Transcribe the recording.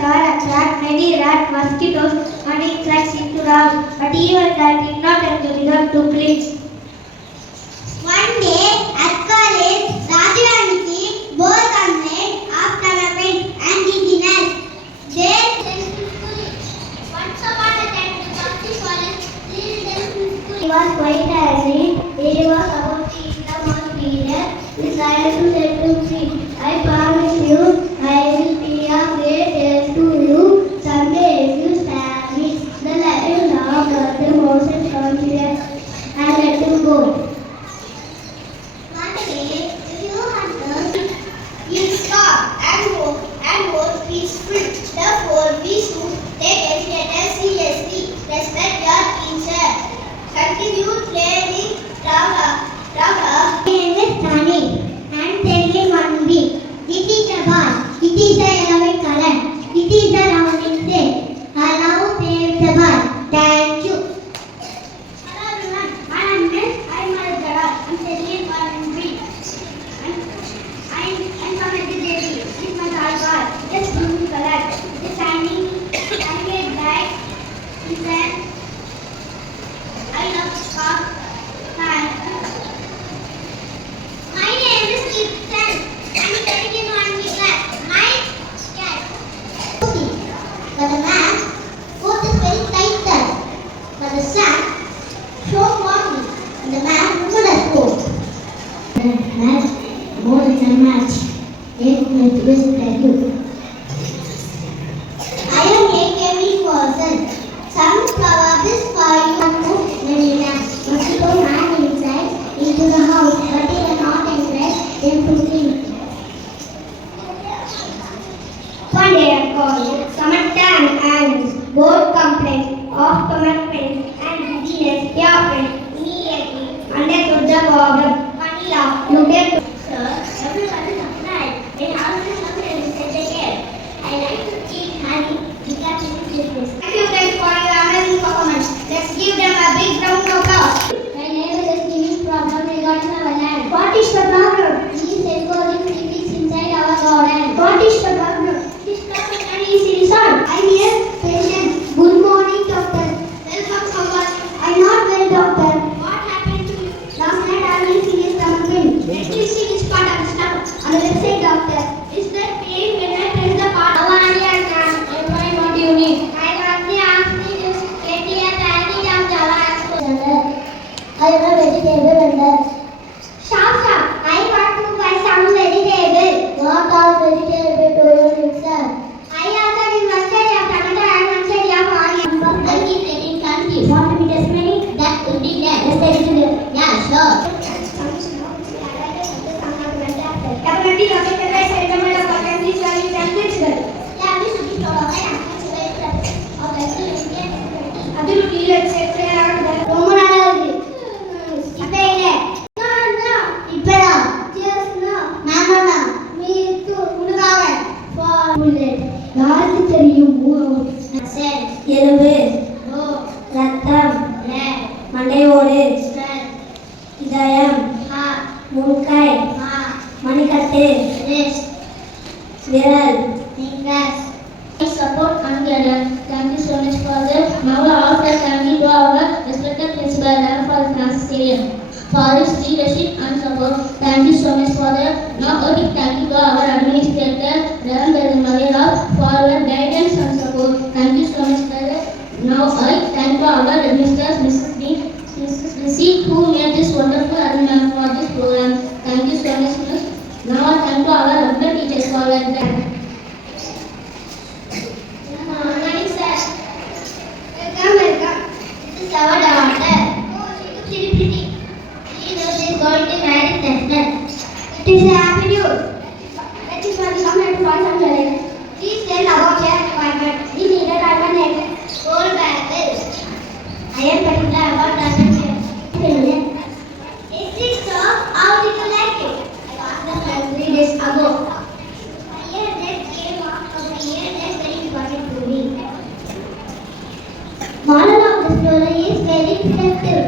jar attract many rats, mosquitoes, and insects into the house, but even that did not help the river to clean. One day at college, Raju and Nikki both complained of stomach and dizziness. They once upon a time the toxic forest leaded them to school. He was quite angry. He was about to eat the most period. He decided to say to me, I promise you, I will be a great help to you someday if you stand me. The lion laughed at the Moses confidence and let him go. One day, a few hunters will stop and more peaceful. Therefore, we should take education seriously. Respect your teacher. Continue playing Rava. My name is Tani. I am telling one week. It is a ball. It is a yellow color. It is a rounding shape. Allow save the ball. Thank you. Hello everyone. My name is Aymara. I'm telling one week. I'm from the baby. This is my ball. Just blue color. The shining bright. Is that I love spark. My name is Kirtan. I'm taking one week class. My cat. But the man put the very tighter. But the sun showed warmly. And the man could have spoke. Match more than a match. It will tell you. I am a chemical person. Some flowers for you vanilla. Mosquitoes and insects into the house, but they are not interested in cooking. One day at college, summertime animals both complained of stomach pain and dizziness. Their friend immediately understood the problem. Vanilla looked at Sir, everyone is afraid. In houses, something is again. I like to eat honey because it is delicious. Thank you guys for your amazing performance. Let's give them a big round of applause. My neighbor is giving problem regarding our land. What is the problem? He is encoding creeps inside our garden. What is the problem? This problem can easily solved. I'm here, patient. Good morning, doctor. Welcome, someone. I'm not well, doctor. What happened to you? Last night I was in a stomach pain. Let me see which part of the stomach. On the left side, doctor. Is there pain when I press the part? What do you need? I got the asked to get a packet of Java. I am a vegetable vendor. Shop. I want to buy some vegetable. What all vegetable do you need, sir? I also need one side of tomato and one side of onion. I keep getting confused. Want to be test many? That would be that. Yeah, sure. Definitely, Dr. Kai said the matter of this value can fix it. Yeah, we should be told. ಅದು tiller ಸೆಟ್ರೆ ಆಡದ ரொம்ப நல்லா இருக்கு இப்ப இல்ல No. இப்படா. Cheers, no. நானா. Me too. உனக்காக. For bullet. யாருக்கு தெரியும் Cell. எலும்பு No. ரத்தம் Red. மண்டையோடு Strength. இதயம் Heart. முன்கை Heart. மணிக்கட்டு Wrist. விரல் Fingers. I support Angela. Thank you so much for that. Now after thanking to our respected principal and for the stadium for his leadership and support. Thank you so much for that. Now a big thank you to our administrator Ram Marira for your guidance and support. Thank you so much for that. Now I thank to our administrators Mrs. D, Mrs. Lissy who made this wonderful arrangement for this program. Thank you so much. Now I thank to our other teachers for their guidance. welcome This is our daughter. Oh, she looks really pretty. She knows she is going to marry Tesla. it is a happy news that is why we come here to find some challenge please tell about your requirement we need a diamond necklace Gold bangles. I am particular about diamond necklace Is it so? How did you like it? I got the plan 3 days ago. A year that came out of a year that's very important to me. moral of the story is very effective